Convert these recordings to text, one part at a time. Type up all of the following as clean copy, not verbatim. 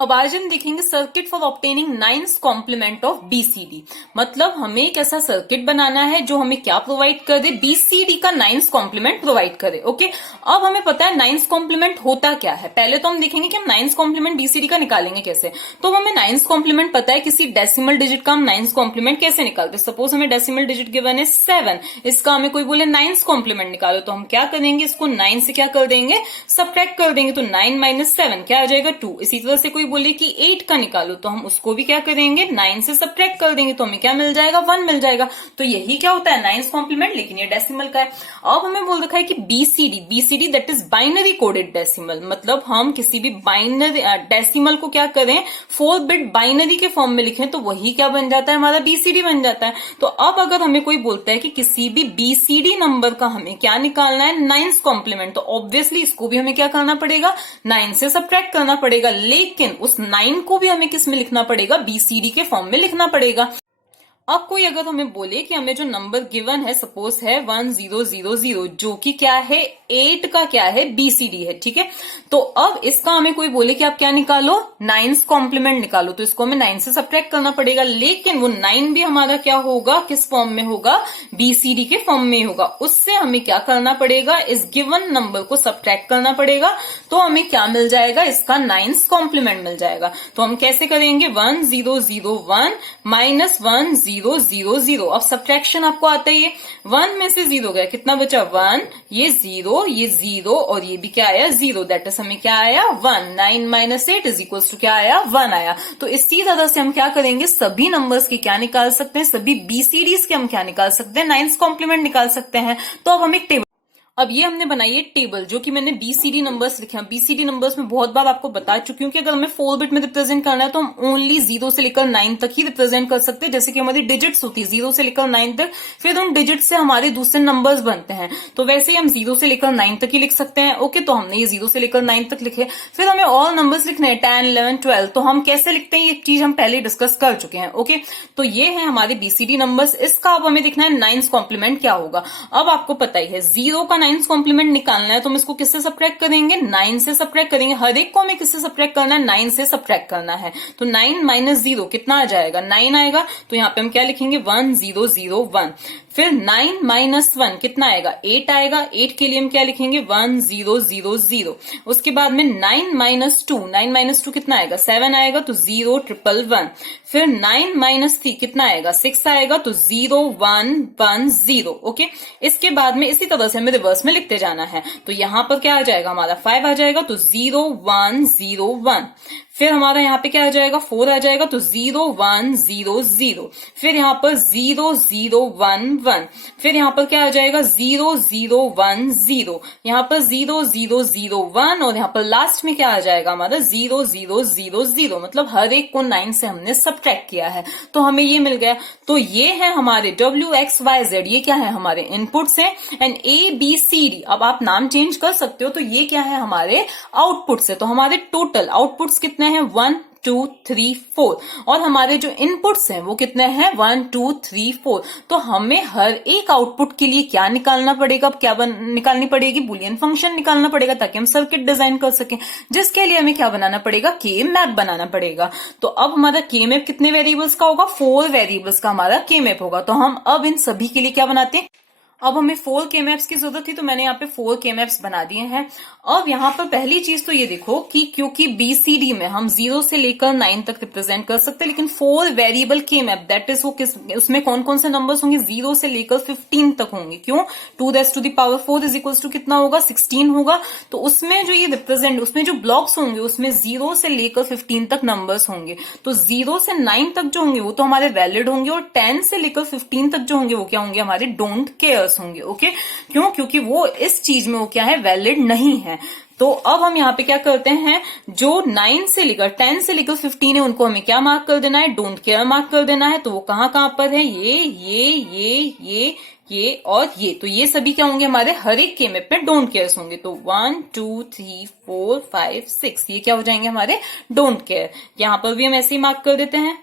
अब आज हम देखेंगे circuit for obtaining ninth complement of BCD. मतलब हमें एक ऐसा सर्किट बनाना है जो हमें क्या प्रोवाइड कर दे, बीसीडी का नाइन्थ कॉम्प्लीमेंट प्रोवाइड करे। ओके, अब हमें पता है नाइन्थ कॉम्प्लीमेंट होता क्या है। पहले तो हम देखेंगे कि हम नाइन्थ कॉम्प्लीमेंट बीसीडी का निकालेंगे कैसे। तो हमें नाइन्थ कॉम्प्लीमेंट पता है, किसी डेसिमल डिजिट का हम नाइन्थ कॉम्प्लीमेंट कैसे निकालते। सपोज हमें डेसिमल डिजिट गिवन है 7, इसका हमें कोई बोले नाइन्थ कॉम्प्लीमेंट निकालो, तो हम क्या करेंगे, इसको 9 से क्या कर देंगे, सब्ट्रैक्ट कर देंगे। तो 9 - 7 क्या आ जाएगा, 2। इसी तरह से कोई बोले कि 8 का निकालो, तो हम उसको भी क्या करेंगे, 9 से सब्ट्रैक्ट कर देंगे, तो हमें क्या मिल जाएगा, 1 मिल जाएगा। तो यही क्या होता है, नाइन्थ कॉम्प्लीमेंट, लेकिन ये डेसिमल का है। अब हमें बोल रखा है कि BCD that is binary coded decimal. मतलब हम किसी भी बाइनरी डेसिमल को क्या करें, 4 बिट बाइनरी के फॉर्म में लिखें, तो वही क्या बन जाता है, हमारा बीसीडी बन जाता है। तो अब अगर हमें कोई बोलता है कि किसी भी बीसीडी नंबर का हमें क्या निकालना है, नाइन्थ कॉम्प्लीमेंट, तो ऑब्वियसली इसको भी हमें क्या करना पड़ेगा, 9 से सब्ट्रैक्ट करना पड़ेगा। लेकिन उस 9 को भी हमें किस में लिखना पड़ेगा, बीसीडी के फॉर्म में लिखना पड़ेगा। अब कोई अगर हमें बोले कि हमें जो नंबर गिवन है, सपोज है 1000, जो कि क्या है, 8 का क्या है, बीसीडी है, ठीक है। तो अब इसका हमें कोई बोले कि आप क्या निकालो, 9th कॉम्प्लीमेंट निकालो, तो इसको हमें 9 से सब्ट्रैक्ट करना पड़ेगा। लेकिन वो 9 भी हमारा क्या होगा, किस फॉर्म में होगा, बीसीडी के फॉर्म में होगा। उससे हमें क्या करना पड़ेगा, इस गिवन नंबर को सब्ट्रैक्ट करना पड़ेगा, तो हमें क्या मिल जाएगा, इसका 9th कॉम्प्लीमेंट मिल जाएगा। तो हम कैसे करेंगे, 1001 माइनस 1000। अब सब्ट्रैक्शन आपको आता ही है, 1 में से 0 गया, कितना बचा, 1, ये 0 और ये भी क्या आया, 0, दैट इज हमें क्या आया, 1। 9 - 8 इज इक्वल टू क्या आया, 1 आया। तो इसी तरह से हम क्या करेंगे, सभी नंबर्स की क्या निकाल सकते हैं, सभी बीसीडीज के हम क्या निकाल सकते हैं, 9th कॉम्प्लीमेंट निकाल सकते हैं। तो अब हम एक टेबल, अब ये हमने बनाई है टेबल, जो कि मैंने बीसीडी नंबर्स लिखे हैं। बीसीडी नंबर्स में बहुत बार आपको बता चुकी हूँ कि अगर हमें 4 बिट में रिप्रेजेंट करना है तो हम ओनली 0 से लेकर 9 तक ही रिप्रेजेंट कर सकते हैं। जैसे कि हमारी डिजिट्स होती है 0 से लेकर 9 तक, फिर उन डिजिट से हमारे दूसरे नंबर्स बनते हैं। तो वैसे ही हम 0 से लेकर 9 तक ही लिख सकते हैं। ओके, तो हमने ये 0 से लेकर 9 तक लिखे। फिर हमें ऑल नंबर्स लिखने हैं, 10, 11, 12। तो हम कैसे लिखते हैं, ये चीज हम पहले डिस्कस कर चुके हैं। ओके, तो ये है हमारे बीसीडी नंबर्स। इसका अब हमें देखना है 9th कॉम्प्लीमेंट क्या होगा। अब आपको पता ही है, 0 का 9th कॉम्प्लीमेंट निकालना है तो हम इसको किससे सब्ट्रैक्ट करेंगे, 9 से सब्ट्रैक्ट करेंगे। हर एक को हमें किससे सब्ट्रैक्ट करना है, 9 से सब्ट्रैक्ट करना है। तो 9 - 0 कितना आ जाएगा, 9 आएगा। तो यहाँ पे हम क्या लिखेंगे, 1001। फिर 9 - 1 कितना आएगा, 8 आएगा। 8 के लिए हम क्या लिखेंगे, 1000। उसके बाद में 9 - 2, 9 - 2 कितना आएगा, 7 आएगा, तो 0111। फिर 9 - 3 कितना आएगा, 6 आएगा, तो 0110। ओके, इसके बाद में इसी तरह से हमें रिवर्स में लिखते जाना है। तो यहां पर क्या आ जाएगा, हमारा 5 आ जाएगा, तो 0101। फिर हमारा यहाँ पे क्या आ जाएगा, 4 आ जाएगा, तो 0100। फिर यहाँ पर 0011। फिर यहाँ पर क्या आ जाएगा, 0010। यहाँ पर 0001 और यहाँ पर लास्ट में क्या आ जाएगा हमारा, 0000। मतलब हर एक को 9 से हमने सब्ट्रैक्ट किया है, तो हमें ये मिल गया। तो ये है हमारे WXYZ, ये क्या है, हमारे इनपुट्स है। एंड ABCD, अब आप नाम चेंज कर सकते हो, तो ये क्या है, हमारे आउटपुट्स है। तो हमारे टोटल आउटपुट्स कितने हैं, 1 2 3 4, और हमारे जो इनपुट्स हैं वो कितने हैं, 1 2 3 4। तो हमें हर एक आउटपुट के लिए क्या निकालना पड़ेगा, अब क्या निकालनी पड़ेगी, बुलियन फंक्शन निकालना पड़ेगा, ताकि हम सर्किट डिजाइन कर सकें। जिसके लिए हमें क्या बनाना पड़ेगा, के मैप बनाना पड़ेगा। तो अब हमारा के मैप कितने वेरिएबल्स का होगा, 4 वेरिएबल्स का हमारा के मैप होगा। तो हम अब इन सभी के लिए क्या बनाते हैं, अब हमें 4 के मैप्स की जरूरत थी, तो मैंने यहाँ पे 4 के मैप्स बना दिए हैं। अब यहाँ पर पहली चीज तो ये देखो कि क्योंकि बीसीडी में हम 0 से लेकर 9 तक रिप्रेजेंट कर सकते हैं, लेकिन 4 वेरिएबल के मैप, दैट इज वो उसमें कौन कौन से नंबर्स होंगे, 0 से लेकर 15 तक होंगे। क्यों, 2⁻⁴ इज इक्वल टू कितना होगा, 16 होगा। तो उसमें जो ये रिप्रेजेंट, उसमें जो ब्लॉक्स होंगे, उसमें 0 से लेकर 15 तक नंबर्स होंगे। तो 0 से 9 तक जो होंगे वो तो हमारे वैलिड होंगे, और 10 से लेकर 15 तक जो होंगे वो क्या होंगे, हमारे डोंट केयर होंगे। ओके, क्यों, क्योंकि वो इस चीज में वो क्या है, वैलिड नहीं है। तो अब हम यहाँ पे क्या करते हैं, जो 9 से लेकर 10 से लेकर 15 है उनको हमें क्या मार्क कर देना है, डोंट केयर मार्क कर देना है। तो वो कहाँ कहाँ पर है, ये और ये। तो ये सभी क्या होंगे, हमारे हर एक के मैप में डोंट केयर होंगे। तो 1 2 3 4 5 6 ये क्या हो जाएंगे, हमारे डोंट केयर। यहाँ पर भी हम ऐसे ही मार्क कर देते हैं।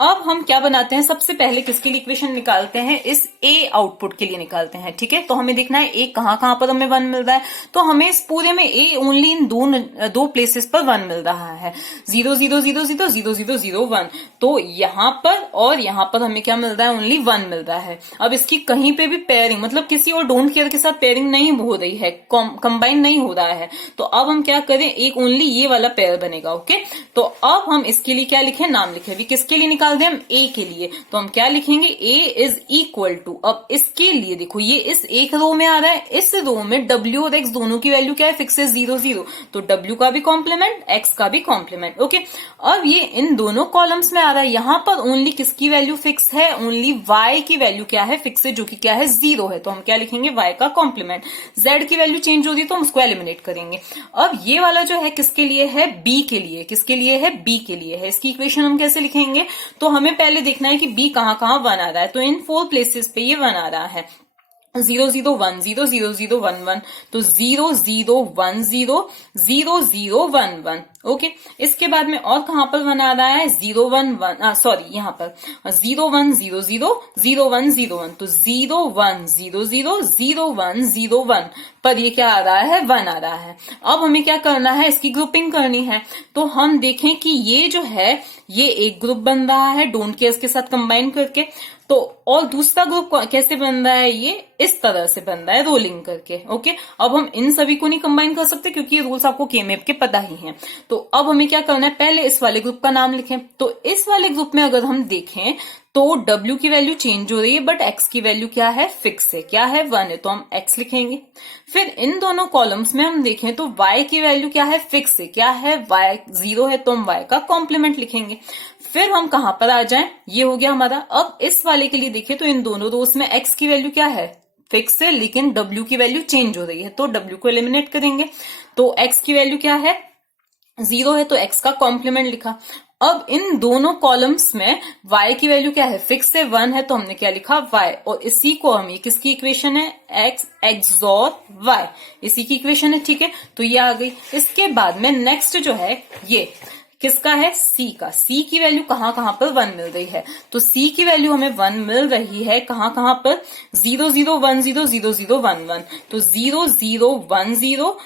अब हम क्या बनाते हैं, सबसे पहले किसके लिए इक्वेशन निकालते हैं, इस ए आउटपुट के लिए निकालते हैं। ठीक है, तो हमें देखना है ए कहां कहां पर हमें 1 मिल रहा है। तो हमें इस पूरे में ए ओनली इन दो प्लेसेस पर 1 मिल रहा है, 0 0 0 0 0 0 0 1। तो यहां पर और यहां पर हमें क्या मिल रहा है, ओनली 1 मिल रहा है। अब इसकी कहीं पे भी पेयरिंग मतलब किसी और डोंट केयर के साथ पेयरिंग नहीं हो रही है, कंबाइन नहीं हो रहा है। तो अब हम क्या करें, एक ओनली ये वाला पेयर बनेगा। ओके, तो अब हम इसके लिए क्या लिखें, नाम लिखें। अभी किसके लिए निकाल दें हम, ए के लिए। तो हम क्या लिखेंगे, ए इज इक्वल टू, अब इसके लिए देखो ये इस एक रो में आ रहा है, इस रो में डब्ल्यू और एक्स दोनों की वैल्यू क्या है, फिक्स है 0 0। तो डब्ल्यू का भी कॉम्प्लीमेंट, एक्स का भी कॉम्प्लीमेंट। ओके, अब ये इन दोनों कॉलम्स में आ रहा है, यहां पर ओनली किसकी वैल्यू फिक्स है, ओनली वाई की वैल्यू क्या है, फिक्स है, जो कि क्या है 0 है। तो हम क्या लिखेंगे, वाई का कॉम्प्लीमेंट। जेड की वैल्यू चेंज हो रही है तो हम उसको एलिमिनेट करेंगे। अब ये वाला जो है किसके लिए है, बी के लिए। किसके लिए है, बी के लिए है। इसकी इक्वेशन हम कैसे लिखेंगे, तो हमें पहले देखना है कि बी कहां कहां 1 आ रहा है। तो इन 4 प्लेसेस पे ये 1 आ रहा है, 0 0 1 0 0 0 1 1। तो 0 0 1 0 0 0 1 1। ओके, इसके बाद में और कहां पर 1 आ रहा है, 0 1 1 सॉरी यहां पर 0 1 0 0 0 1 0 1। तो 0 1 0 0 0 1 0 1 पर ये क्या आ रहा है, 1 आ रहा है। अब हमें क्या करना है, इसकी ग्रुपिंग करनी है। तो हम देखें कि ये जो है ये एक ग्रुप बन रहा है डोंट केयर्स के साथ कंबाइन करके। तो और दूसरा ग्रुप कैसे बन रहा है, ये इस तरह से बन रहा है रोलिंग करके। ओके, अब हम इन सभी को नहीं कंबाइन कर सकते क्योंकि ये रूल्स आपको केमेप के पता ही हैं। तो अब हमें क्या करना है, पहले इस वाले ग्रुप का नाम लिखें। तो इस वाले ग्रुप में अगर हम देखें तो W की वैल्यू चेंज हो रही है बट X की वैल्यू क्या है, फिक्स है, क्या है 1 है, तो हम X लिखेंगे। फिर इन दोनों कॉलम्स में हम देखें तो Y की वैल्यू क्या है, फिक्स है, क्या है, Y 0 है, तो हम Y का कॉम्प्लीमेंट लिखेंगे। फिर हम कहां पर आ जाएं, ये हो गया हमारा। अब इस वाले के लिए देखें तो इन दोनों रोस में X की वैल्यू क्या है, फिक्स है, लेकिन W की वैल्यू चेंज हो रही है, तो W को एलिमिनेट करेंगे। तो X की वैल्यू क्या है, 0 है, तो X का कॉम्प्लीमेंट लिखा। अब इन दोनों कॉलम्स में y की वैल्यू क्या है, फिक्स है, 1 है, तो हमने क्या लिखा, y। और इसी को हम, ये किसकी इक्वेशन है, x XOR y, इसी की इक्वेशन है। ठीक है, तो ये आ गई। इसके बाद में नेक्स्ट जो है ये किसका है, C का। C की वैल्यू कहां कहां पर 1 मिल रही है, तो C की वैल्यू हमें 1 मिल रही है कहां कहां पर, 0 0 1 0 0 0 1 1। तो 0 0 1 0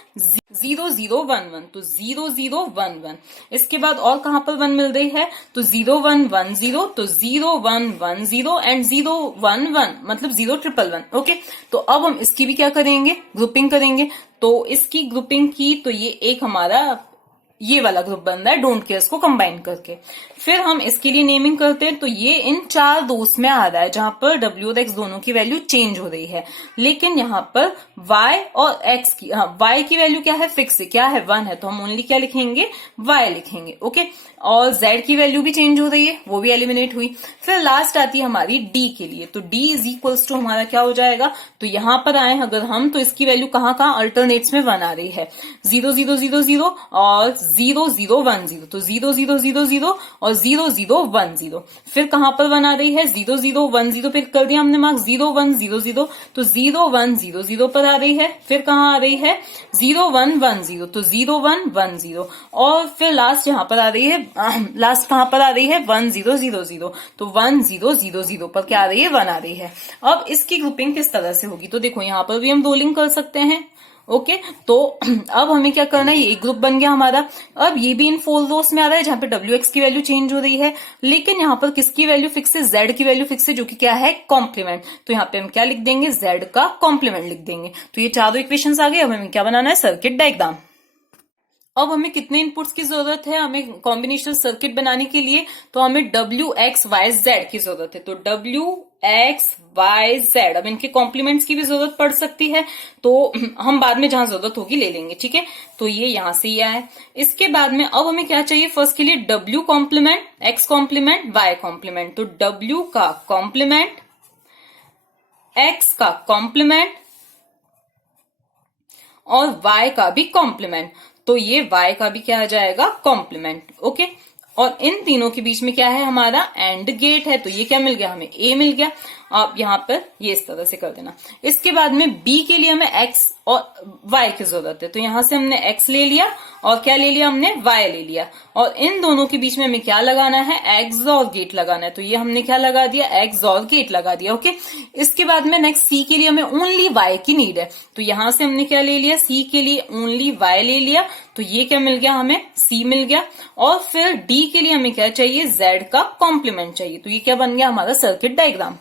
0 0 1 1, तो 0 0 1 1। इसके बाद और कहां पर 1 मिल रही है, तो 0 1 1 0, तो 0 1 1 0 एंड 0 1 1, मतलब 0 1 1 1। ओके, तो अब हम इसकी भी क्या करेंगे, ग्रुपिंग करेंगे। तो इसकी ग्रुपिंग की तो ये एक हमारा ये वाला ग्रुप बन रहा है डोंट केयर्स को कंबाइन करके। फिर हम इसके लिए नेमिंग करते हैं। तो ये इन 4 रोस में आ रहा है जहां पर W और X दोनों की वैल्यू चेंज हो रही है, लेकिन यहाँ पर Y और X की, Y की वैल्यू क्या है, फिक्स है, क्या है, 1 है, तो हम ओनली क्या लिखेंगे, Y लिखेंगे। ओके, और Z की वैल्यू भी चेंज हो रही है, वो भी एलिमिनेट हुई। फिर लास्ट आती है हमारी D के लिए। तो D इज इक्वल्स टू हमारा क्या हो जाएगा, तो यहां पर आए अगर हम, तो इसकी वैल्यू कहां कहां अल्टरनेट्स में 1 आ रही है, 0 0 0 0 और 0 0 1 0। तो 0 0 0 0 और 0 0 1 0। फिर कहां पर 1 आ रही है, 0 0 1 0 पे कर दिया हमने मार्क, 0 1 0 0, तो 0 1 0 0 पर आ रही है। फिर कहां आ रही है, 0 1 1 0, तो 0 1 1 0। और फिर लास्ट यहां पर आ रही है, लास्ट कहां पर आ रही है, 1 0 0 0, तो 1 0 0 0 पर क्या आ रही है, 1 आ रही है। अब इसकी ग्रुपिंग किस तरह से होगी, तो देखो यहां पर भी हम रोलिंग कर सकते हैं। ओके, तो अब हमें क्या करना है, ये एक ग्रुप बन गया हमारा। अब ये भी इन 4 रोस में आ रहा है जहां पे WX की वैल्यू चेंज हो रही है, लेकिन यहाँ पर किसकी वैल्यू फिक्स है, Z की वैल्यू फिक्स है, जो कि क्या है, कॉम्प्लीमेंट। तो यहाँ पे हम क्या लिख देंगे, Z का कॉम्प्लीमेंट लिख देंगे। तो ये चारों इक्वेशंस आ गए। अब हमें क्या बनाना है, सर्किट डायग्राम। अब हमें कितने इनपुट्स की जरूरत है, हमें कॉम्बिनेशनल सर्किट बनाने के लिए, तो हमें WXYZ की जरूरत है। तो WXYZ, अब इनके कॉम्प्लीमेंट्स की भी जरूरत पड़ सकती है, तो हम बाद में जहां जरूरत होगी ले लेंगे। ठीक है, तो ये यहां से ही आया। इसके बाद में अब हमें क्या चाहिए, फर्स्ट के लिए W complement, X complement, Y complement. तो W का कॉम्प्लीमेंट, X का कॉम्प्लीमेंट और Y का भी कॉम्प्लीमेंट। तो ये Y का भी क्या आ जाएगा, कॉम्प्लीमेंट। ओके, और इन तीनों के बीच में क्या है, हमारा एंड गेट है। तो ये क्या मिल गया हमें, A मिल गया। आप यहाँ पर ये इस तरह से कर देना। इसके बाद में बी के लिए हमें एक्स और वाई की जरूरत है, तो यहां से हमने एक्स ले लिया और क्या ले लिया हमने, वाई ले लिया, और इन दोनों के बीच में हमें क्या लगाना है, एक्सऑर गेट लगाना है, तो ये हमने क्या लगा दिया, एक्सऑर गेट लगा दिया। ओके, इसके बाद में नेक्स्ट सी के लिए हमें ओनली वाई की नीड है, तो यहां से हमने क्या ले लिया, सी के लिए ओनली वाई ले लिया, तो ये क्या मिल गया हमें, सी मिल गया। और फिर डी के लिए हमें क्या चाहिए, जेड का कॉम्प्लीमेंट चाहिए, तो ये क्या बन गया हमारा सर्किट डायग्राम।